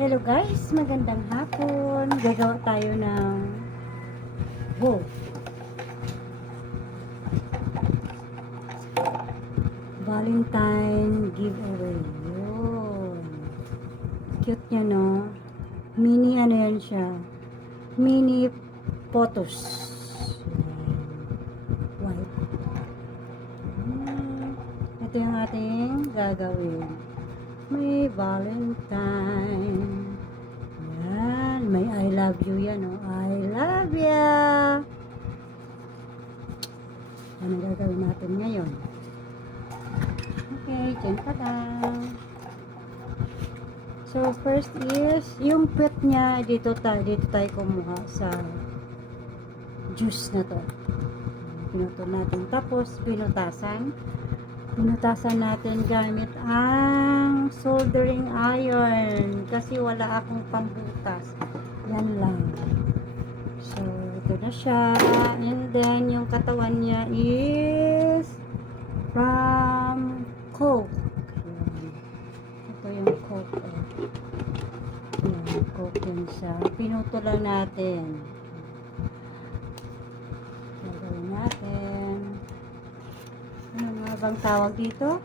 Hello guys, magandang hapon. Gagawa tayo ng Valentine giveaway. Yun. Cute niya, no? Mini ano yan siya? Mini photos. White. Ito yung ating gagawin. May Valentine. Yan. May I love you yan, oh. I love ya. Ano gagawin natin ngayon? Okay, dyan pa lang. So, first is, yung pet niya, dito tayo kumuha sa juice na to. Pinutol natin. Tapos, pinutasan natin gamit ang soldering iron kasi wala akong pambutas. Yan lang. So, ito na siya. And then, yung katawan niya is from Coke. Ito yung Coke. Yan, Coke yun siya. Pinutol lang natin. Gagawin natin. Ano nga bang tawag dito?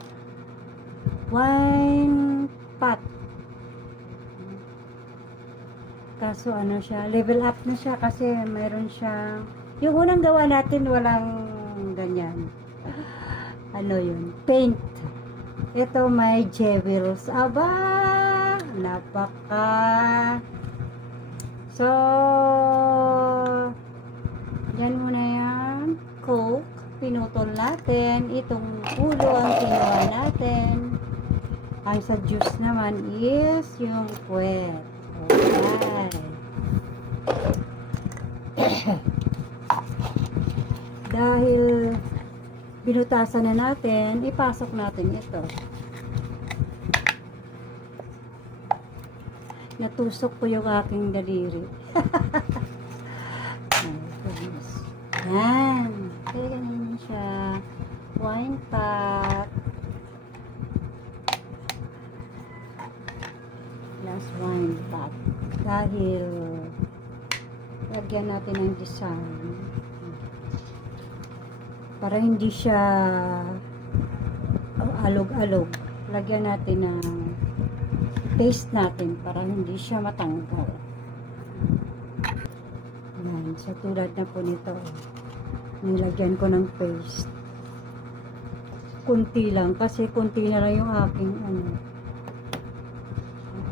Wine pot. Kaso ano siya, level up na siya kasi mayroon siyang, yung unang gawa natin walang ganyan. Ano yun? Paint. Ito may jewels. Aba! Napaka. So, yan muna yan. Coke. Pinutol natin. Itong ulo ang kinuha natin. Ang sa juice naman is yung puwet. Okay. Dahil binutasan na natin, ipasok natin ito. Natusok ko yung aking daliri. Yan. Kaya ganyan siya. Wine pot. Last wine pot. Dahil lagyan natin ng design. Para hindi siya alog-alog. Lagyan natin ng paste natin para hindi siya matanggal. Yan. So, tulad na po nito. Nilagyan ko ng paste. Kunti lang. Kasi kunti na lang yung aking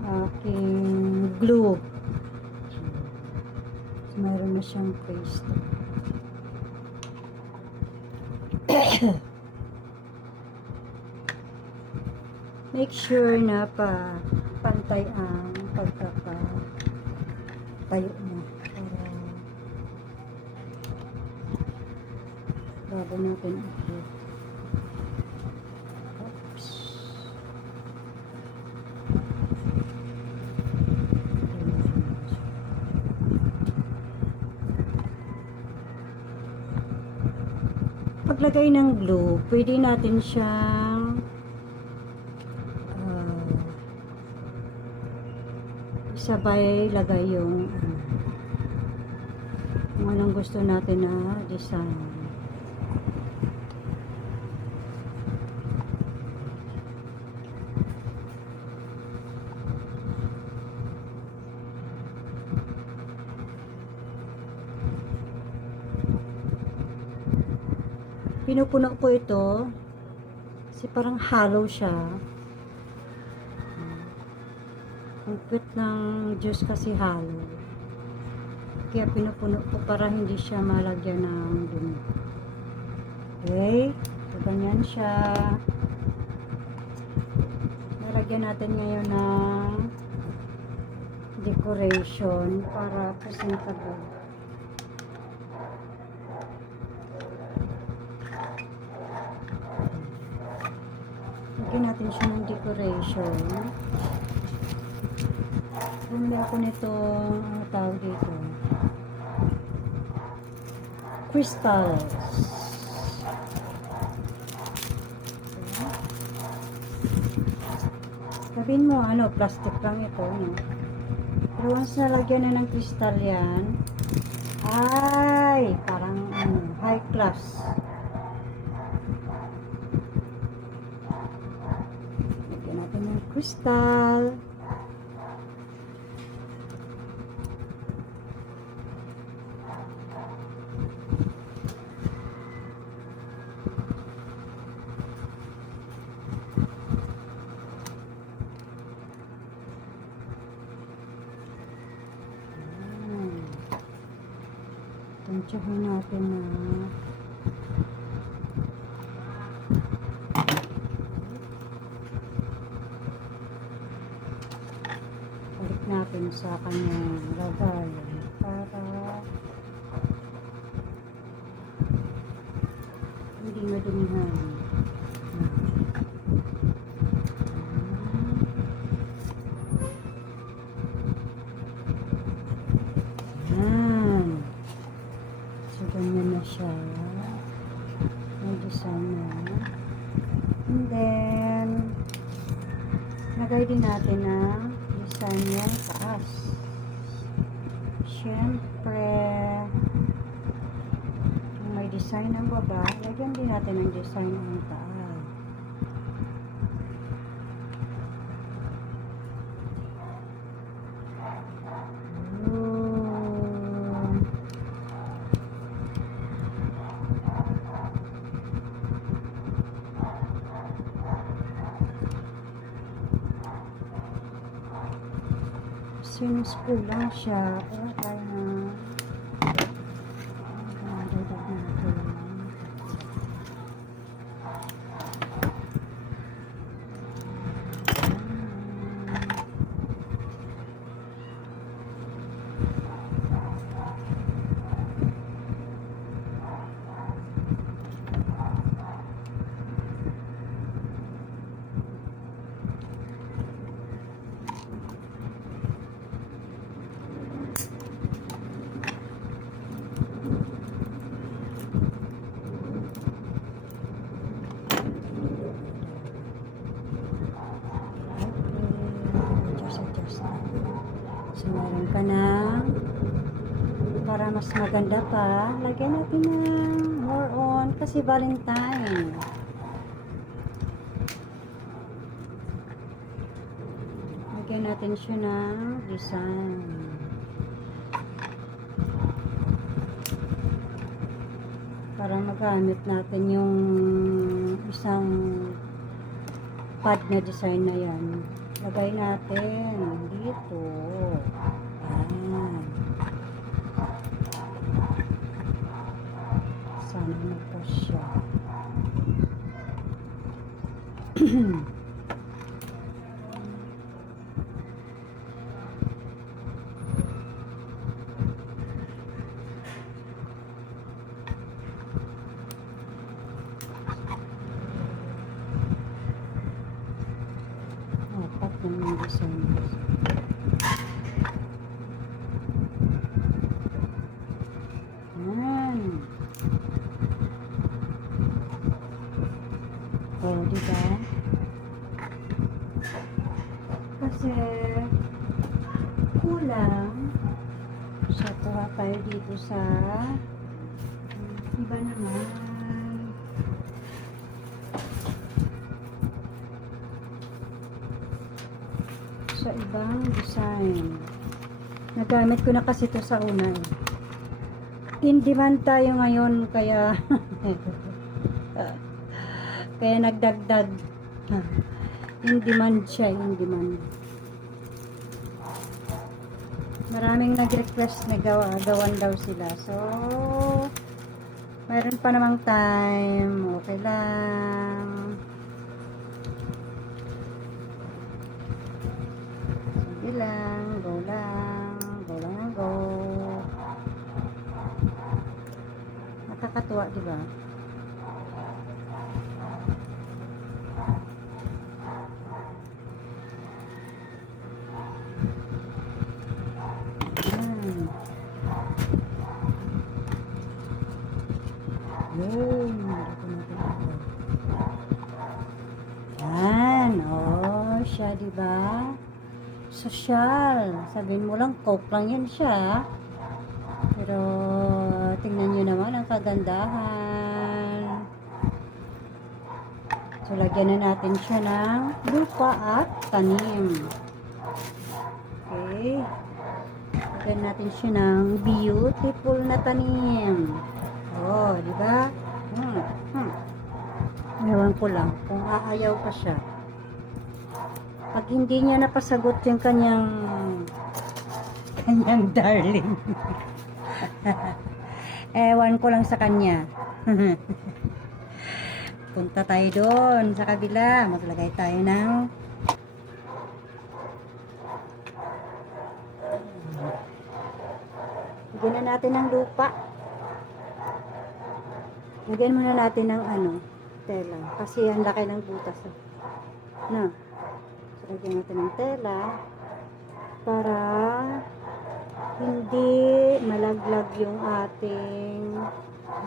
aking glue. So, mayroon na siyang paste. Make sure na pantay ang pagkakatayo mo para bago natin i-hit. Oops. Paglagay ng glue, pwede natin siyang sabay lagay yung kung anong gusto natin na design. Pinupuno ko ito kasi parang hollow siya. Ang cute ng juice kasi hollow. Kaya pinupuno ko para hindi siya malagyan ng dumi. Okay? So, ganyan siya. Nalagyan natin ngayon ng decoration para presentable. Lagyan natin siya ng decoration. Bumili ako nitong, ano tawag dito? Crystals. Sabihin mo, plastic lang ito, no? Pero once nalagyan na ng kristal yan, ay, parang high class. Lagyan natin ng kristal. Tansyahin natin na balik natin sa kanyang lagay para hindi madumihan. Yan. So, ganyan na siya. May design na. And then, lagay din natin ang design yung taas. Siyempre, kung may design ang baba, lagyan din natin ang design ang taas. Since kulang siya, kaya tayo na dagdag natin. So, meron ka na. Para mas maganda pa, lagyan natin ng more on kasi Valentine. Lagyan natin siya ng design. Para magamit natin yung isang pad na design na yan. Lagay natin dito. Ayan. Sana magkasya. Apat ng design. Ayan. Oh, diba? Kasi kulang. So, kuha tayo dito sa iba naman. Sa ibang design. Nagamit ko na kasi ito sa una eh. In demand tayo ngayon kaya kaya nagdagdag. In demand siya, in demand. Maraming nag-request na gawan daw sila. So, mayroon pa namang time. Okay lang. Sige lang. Go lang. Go lang ang go. Nakakatuwa, diba? Yun. Yan. Oh, siya, diba? sosyal. Sabihin mo lang, coke lang yan siya. Pero, tingnan nyo naman ang kagandahan. So, lagyan na natin siya ng lupa at tanim. Okay. Lagyan natin siya ng beautiful na tanim. Oh, di ba? Ewan ko lang kung aayaw pa siya. Pag hindi niya napasagot yung kanyang darling. Ewan ko lang sa kanya. Punta tayo doon sa kabila. Maglagay tayo ng lagyan na natin ng lupa. Lagyan muna natin ng tela. Kasi ang laki ng butas. Na. So, lagyan natin ng tela para hindi malaglag yung ating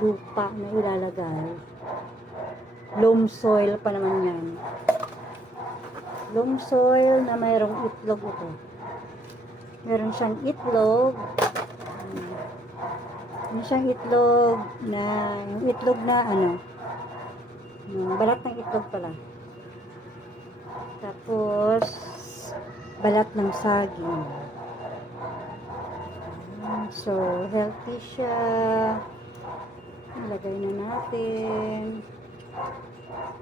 lupa na ilalagay. Loam soil pa naman yan. Loam soil na mayroong itlog ito. Meron siyang itlog. Meron siyang itlog na, yung itlog na balat ng itlog pala. Tapos, balat ng saging. So, healthy siya. Ilagay na natin.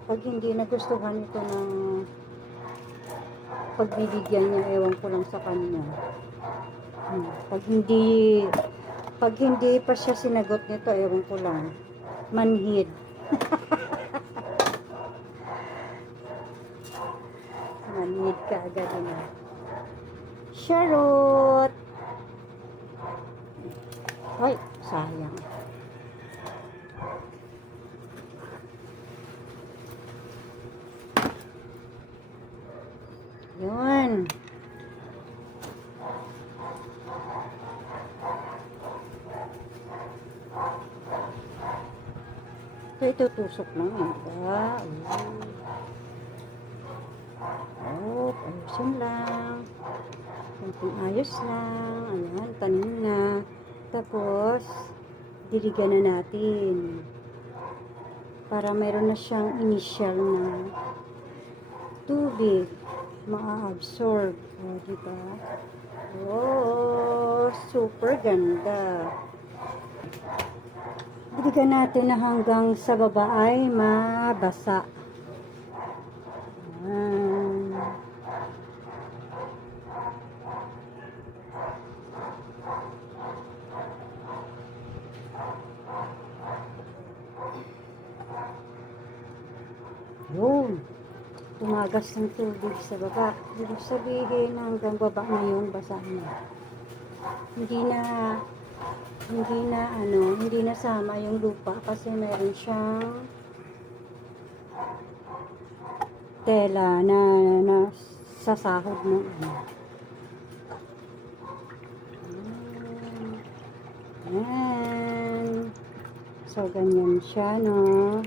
Pag hindi nagustuhan ito ng pagbibigyan niya, ewan ko lang sa kanya. Pag hindi pa siya sinagot nito, ewan ko lang. Manhid. Manhid ka agad na. Charot! Ay, sayang. Yun. Ito tusok lang. Diba? Ayusin lang. Kunting ayos lang. Ayan, tanim na. Tapos, diligan na natin. Para mayroon na siyang initial na tubig. Ma-absorb. O, diba? Oh, super ganda. Diligan natin na hanggang sa baba ay mabasa. Yun. Tumagas ng tubig sa baba. Ibig sabihin hanggang baba na yun, basa na. Hindi na sama yung lupa kasi meron siyang tela na sasahod ng Ayan. So, ganyan siya, no?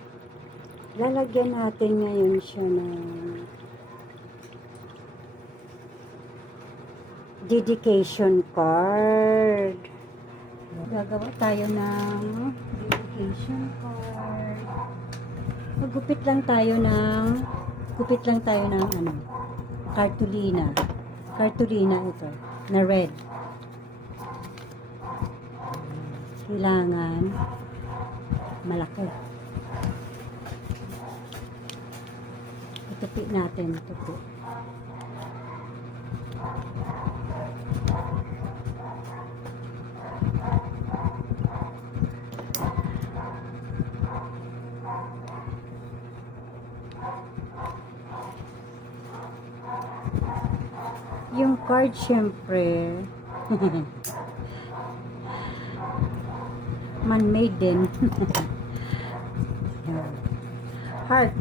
Lalagyan natin ngayon siya ng dedication card. Gagawa tayo ng dedication card. Gupit lang tayo ng cartolina. Cartolina ito, na red. Kailangan malaki. Tupi natin, tupi. Yung card, syempre, man-made din. Heart.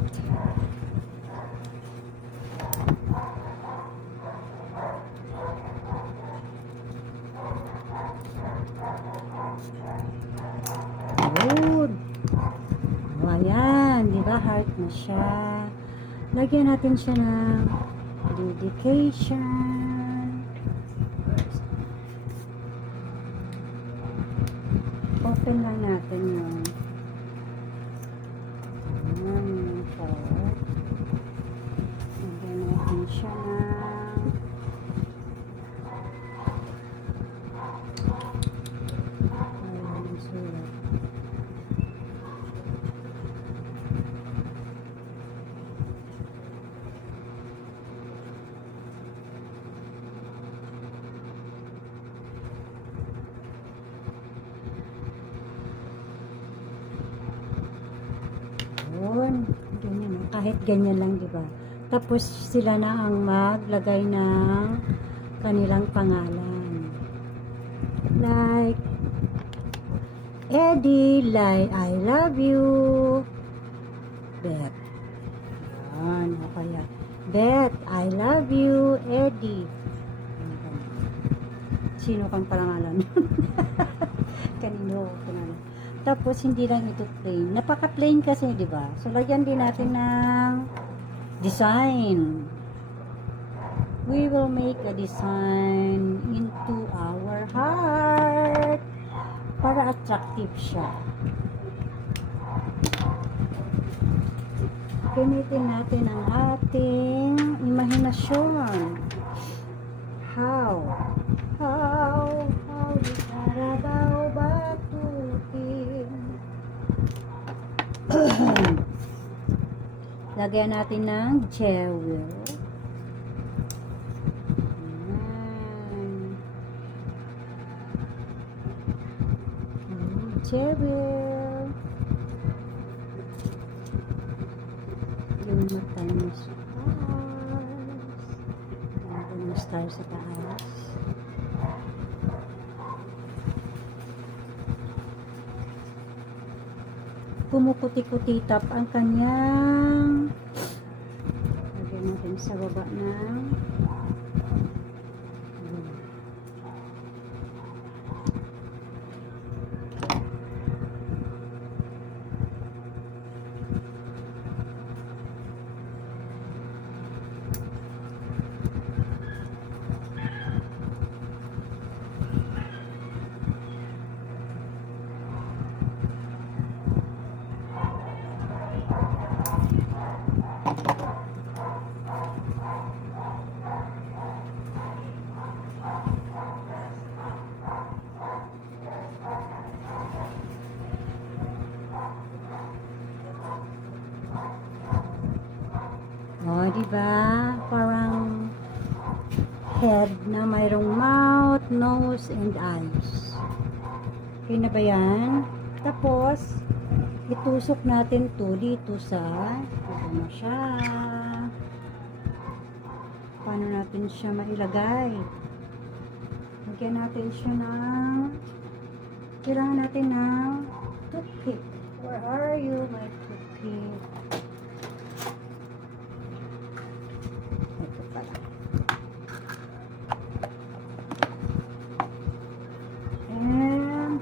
Good. O, ayan. Diba? Heart na siya. Lagyan natin siya ng dedication. Open lang natin yun. So, lagyan natin siya ng sulat. Ganyan, kahit ganyan lang, di ba? Tapos sila na ang maglagay ng kanilang pangalan. Like Eddie, like I love you, Beth. Yan, o kaya Beth, I love you, Eddie. Sino kang pangalan? Kanino pangalan? Tapos, hindi lang ito plain. Napaka-plain kasi, di ba? So, lagyan din natin ng design. We will make a design into our heart para attractive siya. Gamitin natin ang ating imahinasyon. How di Carabao batutin. Lagyan natin ng jewel. Jewel. Yung mata ng stars. Lagyan ng stars sa taas. Kumukuti-kutitap ang kanyang, lagyan natin sa baba ng diba? Parang head na mayroong mouth, nose, and eyes. Okay na ba yan? Tapos, itusok natin to dito sa, ito na siya. Paano natin siya mailagay? Lagyan natin siya ng, kailangan natin ng toothpick. Where are you, my toothpick? Ito pala. And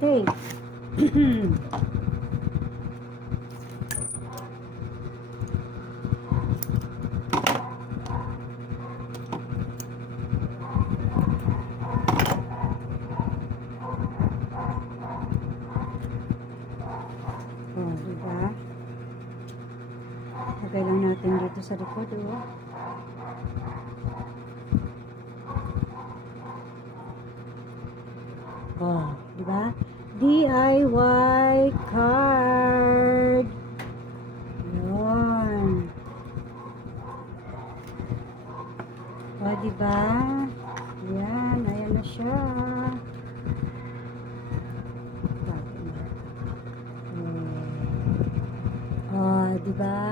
tape. Diba? Lagay lang natin dito sa likod, oh. Oh, diba? DIY card. Yun. Oh, diba? Yan, ayan na siya. Diba?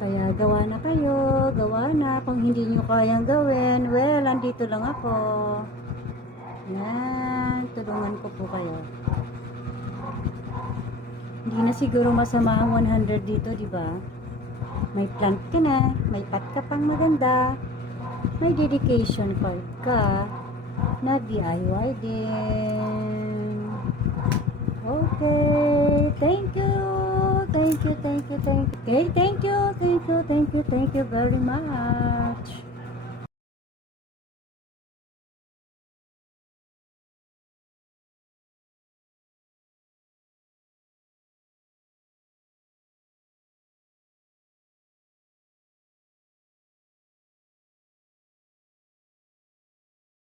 Kaya gawa na kayo, gawa na. Kung hindi nyo kayang gawin, well, andito lang ako. Yan, tulungan ko po kayo. Hindi na siguro masama ang 100 dito, diba? May plant ka na, may pot ka pang maganda, may dedication card ka, na DIY din. Okay, thank you. Thank you very much.